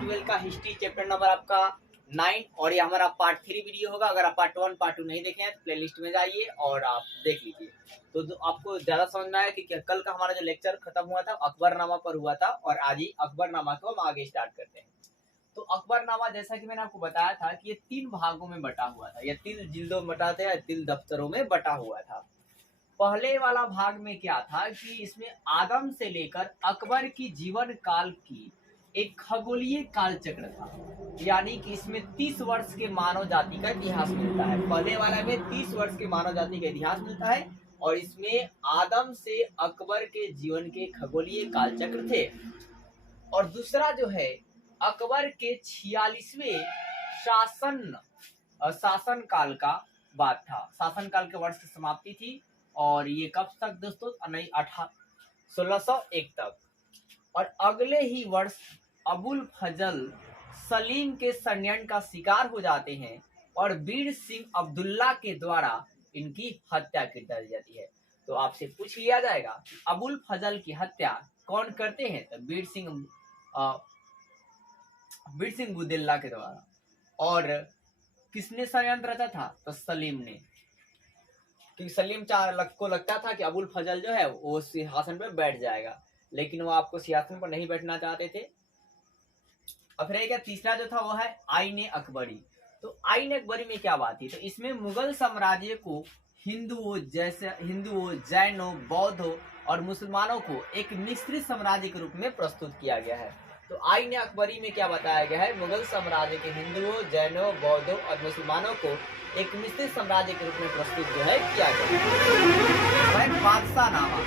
12 का history chapter number आपका 9 और ये हमारा पार्ट 3 वीडियो होगा। अगर आप पार्ट 1 पार्ट 2 नहीं देखे हैं तो प्लेलिस्ट में जाइए और आप देख लीजिए। तो आपको ज्यादा समझ में आया कि कल का हमारा जो लेक्चर खत्म हुआ था अकबरनामा पर हुआ था और आज ही अकबरनामा को हम आगे स्टार्ट करते हैं। तो अकबरनामा जैसा कि मैंने आपको बताया था कि ये 3 भागों में बटा हुआ था, या 3 जिल्दों में बटा था, या 3 दफ्तरों में बटा हुआ था। पहले वाला भाग में क्या था कि इसमें आदम से लेकर अकबर की जीवन काल की एक खगोलीय काल चक्र था, यानी कि इसमें 30 वर्ष के मानव जाति का इतिहास मिलता है। पहले वाला में 30 वर्ष के मानव जाति का इतिहास मिलता है और इसमें आदम से अकबर के जीवन के खगोलीय काल चक्र थे। और दूसरा जो है अकबर के 46वें शासन काल का बात था। शासन काल के वर्ष की समाप्ति थी और ये कब तक दोस्तों 1601 तक। और अगले ही वर्ष अबुल फजल सलीम के षड्यंत्र का शिकार हो जाते हैं और वीर सिंह अब्दुल्ला के द्वारा इनकी हत्या कर दी जाती है। तो आपसे पूछ लिया जाएगा कि अबुल फजल की हत्या कौन करते हैं, तो वीर सिंह बुद्दुल्ला के द्वारा। और किसने षड्यंत्र रचा था, तो सलीम ने, क्योंकि सलीम को लगता था कि अबुल फजल जो है वो सिंहासन पर बैठ जाएगा, लेकिन वो आपको सिंहासन पर नहीं बैठना चाहते थे। अब फिर क्या तीसरा जो था वो है आईने अकबरी। तो आईने अकबरी में क्या बात थी, तो इसमें मुगल साम्राज्य को हिंदुओं, जैनों, बौद्धों और मुसलमानों को एक मिश्रित साम्राज्य के रूप में प्रस्तुत किया गया है। तो आईने अकबरी में क्या बताया गया है, मुगल साम्राज्य के हिंदुओं, जैनों, बौद्धों और मुसलमानों को एक मिश्रित साम्राज्य के रूप में प्रस्तुत जो है किया गया है। बादशाह नामा,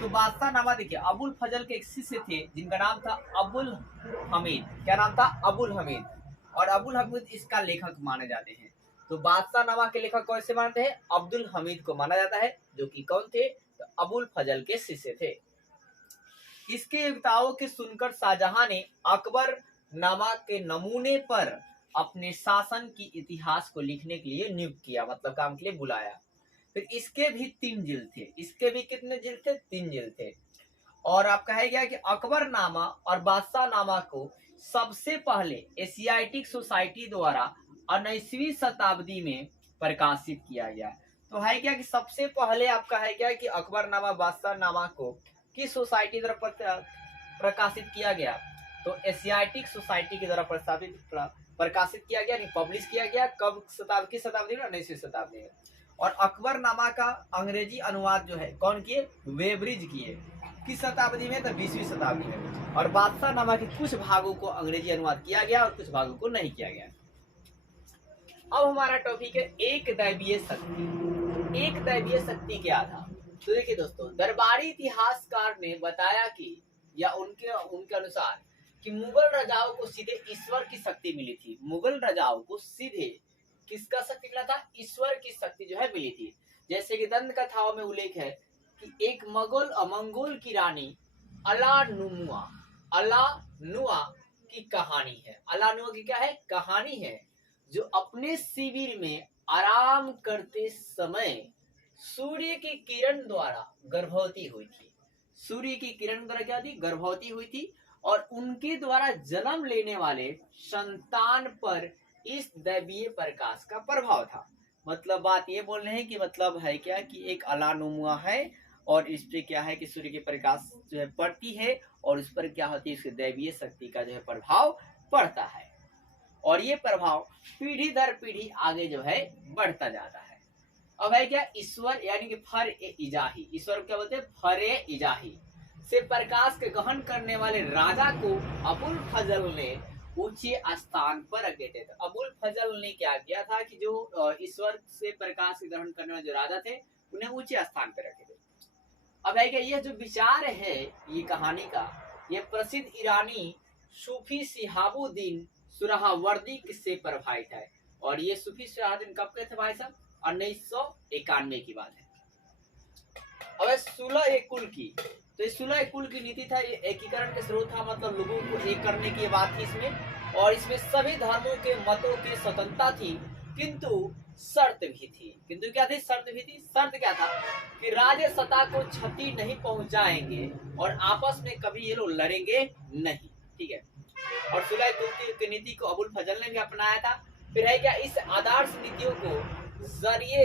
तो बादशाह नामा देखिए अबुल फजल के एक शिष्य थे जिनका नाम था अबुल हमीद। क्या नाम था, अबुल हमीद। और अबुल हमीद इसका लेखक माने जाते हैं। तो बादशाह नामा के लेखक कौन से मानते हैं, अब्दुल हमीद को माना जाता है, जो कि कौन थे, तो अबुल फजल के शिष्य थे। इसके योग्यताओं के सुनकर शाहजहां ने अकबर नामा के नमूने पर अपने शासन की इतिहास को लिखने के लिए नियुक्त किया, मतलब काम के लिए बुलाया। फिर इसके भी 3 जिल्द थे। इसके भी कितने जिल्द थे, 3 जिल्द थे। और आप कहा गया कि अकबर नामा और बादशाह नामा को सबसे पहले एशियाटिक सोसाइटी द्वारा 19वीं शताब्दी में प्रकाशित किया गया। तो है क्या कि सबसे पहले आपका है क्या कि अकबर नामा, बादशाह नामा को किस सोसाइटी द्वारा प्रकाशित किया गया, तो एशियाटिक सोसाइटी के द्वारा प्रकाशित किया गया, नहीं पब्लिश किया गया। कब किस शताब्दी में, 19वीं शताब्दी में। और अकबरनामा का अंग्रेजी अनुवाद जो है कौन किए, वेब्रिज किए। किस शताब्दी में, तो 20वीं शताब्दी में। और बादशाह नामा के कुछ भागों को अंग्रेजी अनुवाद किया गया और कुछ भागों को नहीं किया गया। अब हमारा टॉपिक है एक दैवीय शक्ति। एक दैवीय शक्ति क्या था, तो देखिए दोस्तों, दरबारी इतिहासकार ने बताया कि, या उनके अनुसार कि मुगल राजाओं को सीधे ईश्वर की शक्ति मिली थी। मुगल राजाओं को सीधे किसका शक्ति मिला था, ईश्वर की शक्ति जो है मिली थी। जैसे कि दंत कथाओं में उल्लेख है कि एक मंगोल की रानी अलानुआ की कहानी है। अलानुआ की क्या है, कहानी है, जो अपने शिविर में आराम करते समय सूर्य की किरण द्वारा गर्भवती हुई थी। सूर्य की किरण द्वारा क्या थी, गर्भवती हुई थी। और उनके द्वारा जन्म लेने वाले संतान पर इस दैवीय प्रकाश का प्रभाव था। मतलब बात ये बोल रहे हैं कि मतलब है क्या कि एक अलानुआ है और इस पे क्या है कि सूर्य के प्रकाश जो है पड़ती है और उस पर क्या होती है, इसके दैवीय शक्ति का जो है प्रभाव पड़ता है। और ये प्रभाव पीढ़ी दर पीढ़ी आगे जो है बढ़ता जाता है। अब है क्या, ईश्वर यानी कि फर ए इजाही, ईश्वर क्या बोलते हैं, फर ए इजाही से प्रकाश के ग्रहण करने वाले राजा को अबुल फजल ने ऊंचे स्थान पर रख देते थे। अबुल फजल ने क्या किया था कि जो ईश्वर से प्रकाश ग्रहण करने वाले जो राजा थे उन्हें ऊंचे स्थान पर रखे थे। अब है क्या, यह जो विचार है ये कहानी का, ये प्रसिद्ध ईरानी सूफी शिहाबुद्दीन सुहरावर्दी से प्रभावित है। और ये सूफी शिहाबुद्दीन कब के थे भाई साहब, 1991 की बात है। अब सुलह कुल की, तो इस सुलह कुल की नीति था, ये एकीकरण के स्रोत था, मतलब लोगों को एक करने की बात थी इसमें। और इसमें सभी धर्मों के मतों की स्वतंत्रता थी, किंतु शर्त भी थी। किंतु क्या थी, शर्त भी थी। शर्त क्या था कि राज्य सत्ता को क्षति नहीं पहुंचाएंगे और आपस में कभी ये लोग लड़ेंगे नहीं, ठीक है। और सुलह की नीति को अबुल फजल ने भी अपनाया था। फिर है क्या, इस आदर्श नीतियों को जरिए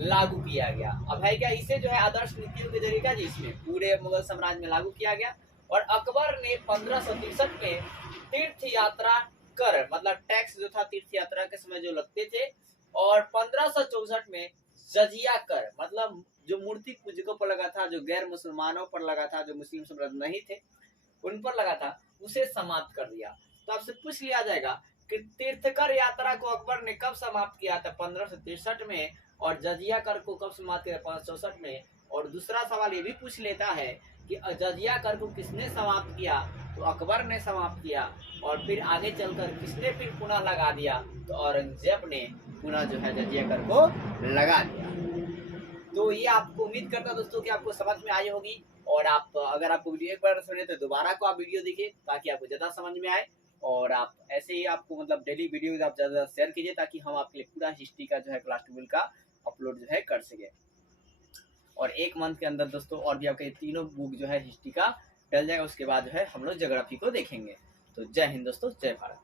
लागू किया गया। अब है क्या, इसे जो है आदर्श नीतियों के जरिए क्या जी इसमें पूरे मुगल साम्राज्य में लागू किया गया। और अकबर ने 1563 में तीर्थ यात्रा कर, मतलब टैक्स जो था तीर्थ यात्रा के समय जो लगते थे, और 1564 में जजिया कर, मतलब जो मूर्ति पूजकों पर लगा था, जो गैर मुसलमानों पर लगा था, जो मुस्लिम सम्राट नहीं थे उन पर लगा था, उसे समाप्त कर दिया। तो आपसे पूछ लिया जाएगा कि तीर्थकर यात्रा को अकबर ने कब समाप्त किया था, 1563 में, और जजिया कर को कब समाप्त किया, 1564 में। और दूसरा सवाल ये भी पूछ लेता है कि जजिया कर को किसने समाप्त किया, तो अकबर ने समाप्त किया। और फिर आगे चलकर किसने फिर पुनः लगा दिया, तो औरंगजेब ने पुनः जो है जजिया कर को लगा दिया। तो ये आपको उम्मीद करता दोस्तों कि आपको समझ में आई होगी। और आप अगर आपको वीडियो एक बार सुने तो दोबारा को आप वीडियो देखिए ताकि आपको ज़्यादा समझ में आए। और आप ऐसे ही आपको मतलब डेली वीडियो आप ज़्यादा शेयर कीजिए ताकि हम आपके लिए पूरा हिस्ट्री का जो है क्लास 12 का अपलोड जो है कर सके। और एक मंथ के अंदर दोस्तों और भी आपके तीनों बुक जो है हिस्ट्री का डल जाएगा। उसके बाद जो है हम लोग ज्योग्राफी को देखेंगे। तो जय हिंद दोस्तों, जय भारत।